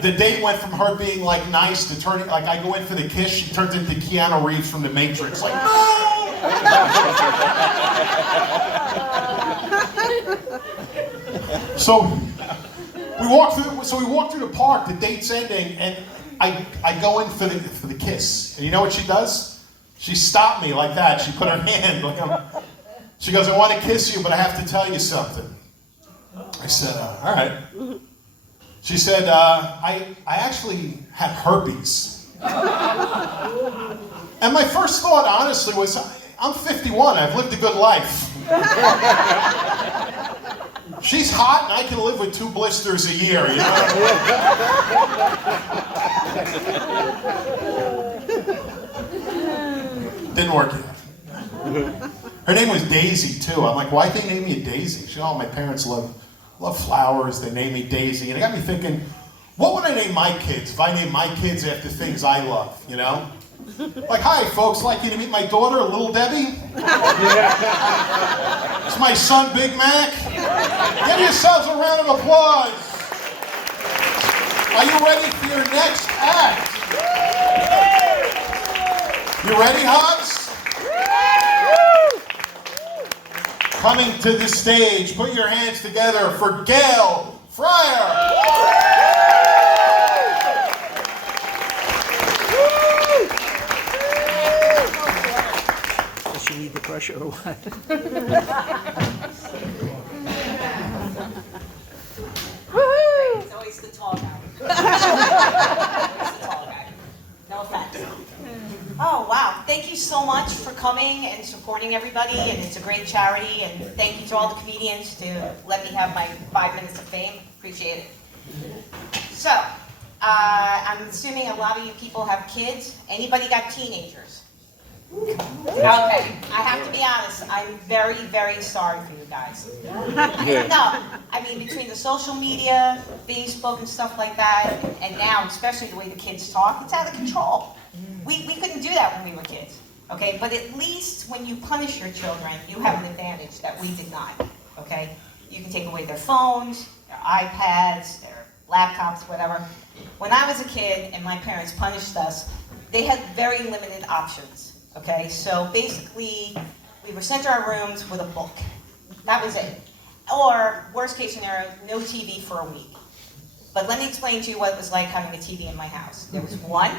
the date went from her being like nice to turning, like I go in for the kiss, she turns into Keanu Reeves from The Matrix, like, no! So we walk through the park, the date's ending, and I go in for the kiss. And you know what she does? She stopped me like that. She put her hand, she goes, I want to kiss you, but I have to tell you something. I said, all right. She said, I actually have herpes. And my first thought, honestly, was, I'm 51, I've lived a good life. She's hot, and I can live with 2 blisters a year, you know? Didn't work out. Her name was Daisy, too. I'm like, why'd they name me Daisy? She said, oh, my parents love flowers, they named me Daisy. And it got me thinking, what would I name my kids if I named my kids after things I love, you know? Like, hi, folks, like you to meet my daughter, Little Debbie? It's my son, Big Mac. Give yourselves a round of applause. Are you ready for your next act? You ready, Hans? Coming to the stage, put your hands together for Gail Fryer. Does she need the pressure or what? It's always the tall guy. It's the tall guy. No offense. Oh, wow. Thank you so much for coming and supporting everybody, and it's a great charity, and thank you to all the comedians to let me have my 5 minutes of fame. Appreciate it. So, I'm assuming a lot of you people have kids. Anybody got teenagers? Okay, I have to be honest, I'm very, very sorry for you guys. No, I mean, between the social media, Facebook and stuff like that, and now, especially the way the kids talk, it's out of control. We couldn't do that when we were kids, okay? But at least when you punish your children, you have an advantage that we did not, okay? You can take away their phones, their iPads, their laptops, whatever. When I was a kid and my parents punished us, they had very limited options, okay? So basically, we were sent to our rooms with a book. That was it. Or, worst case scenario, no TV for a week. But let me explain to you what it was like having a TV in my house. There was one.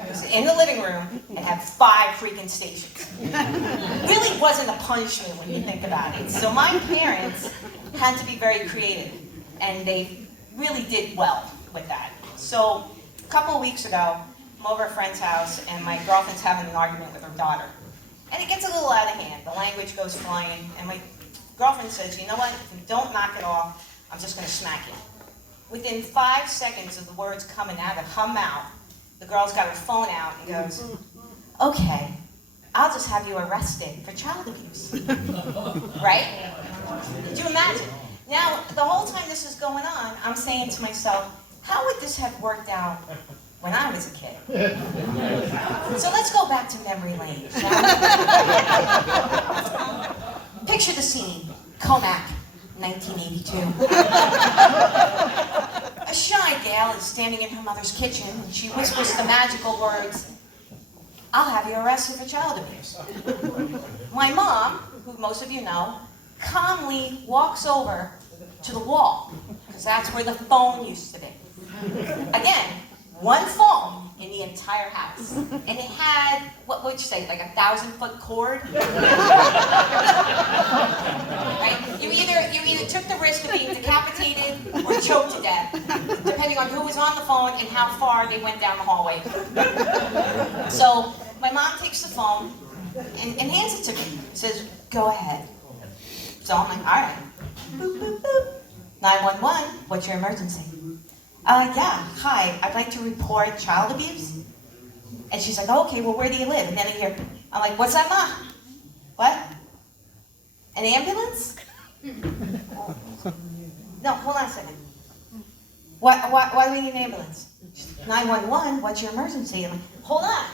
It was in the living room and had 5 freaking stations. Really wasn't a punishment when you think about it. So my parents had to be very creative, and they really did well with that. So a couple of weeks ago, I'm over at a friend's house, and my girlfriend's having an argument with her daughter. And it gets a little out of hand. The language goes flying, and my girlfriend says, you know what, if you don't knock it off, I'm just going to smack you. Within 5 seconds of the words coming out of her mouth, the girl's got her phone out and goes, okay, I'll just have you arrested for child abuse. Right? Could you imagine? Now, the whole time this is going on, I'm saying to myself, how would this have worked out when I was a kid? So let's go back to memory lane, shall we? Picture the scene, Comac, 1982. A shy gal is standing in her mother's kitchen, and she whispers the magical words, I'll have you arrested for child abuse. My mom, who most of you know, calmly walks over to the wall, because that's where the phone used to be. Again, one phone in the entire house. And it had, what would you say, like a 1,000-foot cord? Right? You either took the risk of being decapitated or choked to death, depending on who was on the phone and how far they went down the hallway. So my mom takes the phone and hands it to me. Says, go ahead. So I'm like, all right. Boop, boop, boop. 911, what's your emergency? Yeah, hi, I'd like to report child abuse. And she's like, okay, well, where do you live? And then I hear, I'm like, what's that, Ma? What? An ambulance? No, hold on a second. Why do we need an ambulance? 911, what's your emergency? I'm like, hold on.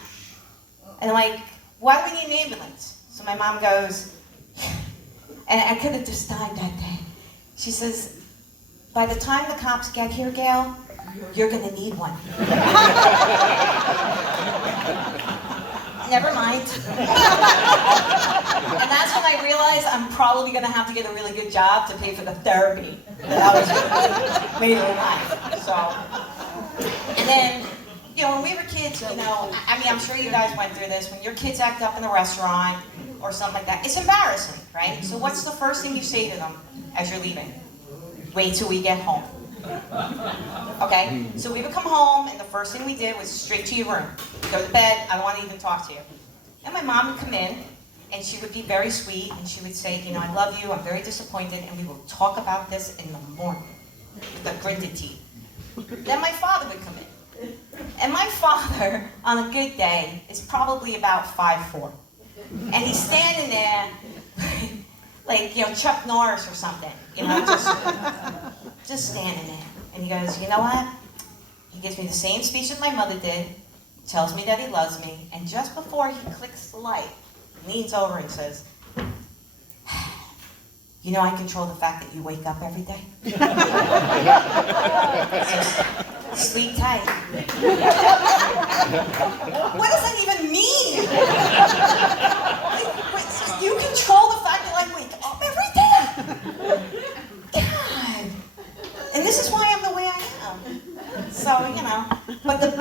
And I'm like, why do we need an ambulance? So my mom goes, and I could have just died that day. She says, by the time the cops get here, Gail, You're gonna need one. Never mind. And that's when I realized I'm probably gonna have to get a really good job to pay for the therapy that I was doing later in life. So, and then, you know, when we were kids, you know, I mean, I'm sure you guys went through this. When your kids act up in a restaurant or something like that, it's embarrassing, right? So what's the first thing you say to them as you're leaving? Wait till we get home. Okay? So we would come home, and the first thing we did was straight to your room. Go to bed, I don't want to even talk to you. And my mom would come in, and she would be very sweet, and she would say, you know, I love you, I'm very disappointed, and we will talk about this in the morning with the gritted teeth. Then my father would come in. And my father, on a good day, is probably about 5'4". And he's standing there, like, you know, Chuck Norris or something, you know, just standing there. And he goes, you know what? He gives me the same speech that my mother did, tells me that he loves me, and just before he clicks the light, he leans over and says, you know I control the fact that you wake up every day? So, sleep tight. What does that even mean? Like, you control the fact that I wake up every day? God. And this is why I'm the way I am. So, you know, but the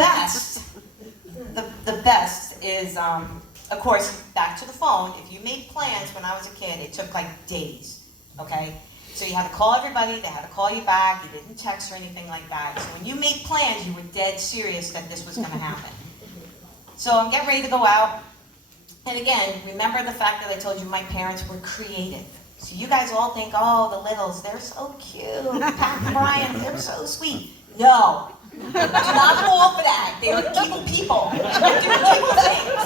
best is, of course, back to the phone. If you made plans when I was a kid, it took like days, okay? So you had to call everybody, they had to call you back, you didn't text or anything like that. So when you made plans, you were dead serious that this was gonna happen. So I'm getting ready to go out. And again, remember the fact that I told you my parents were creative. So you guys all think, oh, the littles, they're so cute. Pat and Brian, they're so sweet. No. Do not fall for that. They are evil people. They're doing evil things.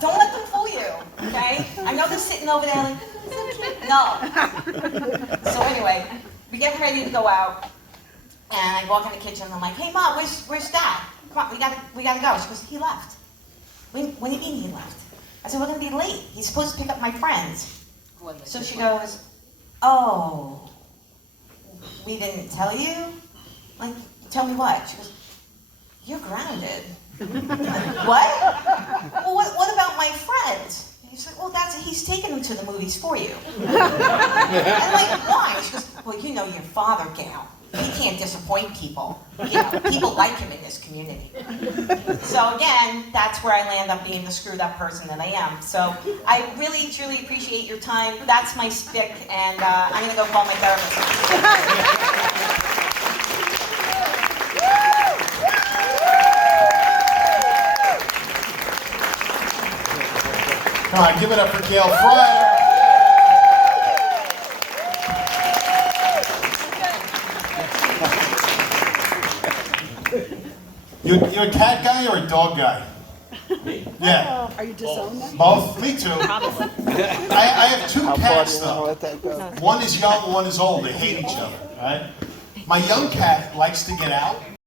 Don't let them fool you, okay? I know they're sitting over there like, no. So anyway, we're getting ready to go out, and I walk in the kitchen, and I'm like, hey, Mom, where's Dad? Come on, we gotta go. She goes, he left. What do you mean he left? I said, we're gonna be late. He's supposed to pick up my friends. So she goes, oh, we didn't tell you? Like, tell me what? She goes, you're grounded. What? Well, what about my friends? He's like, well, he's taking them to the movies for you. And I'm like, why? She goes, well, you know your father, Gail. He can't disappoint people. You know, people like him in this community. So again, that's where I land up being the screwed up person that I am. So I really, truly appreciate your time. That's my spick, and I'm gonna go call my therapist. Come on, give it up for Gail Fryer. You a cat guy or a dog guy? Yeah. Are you disowned then? Both? Me too. I have two cats though. One is young, one is old. They hate each other, right? My young cat likes to get out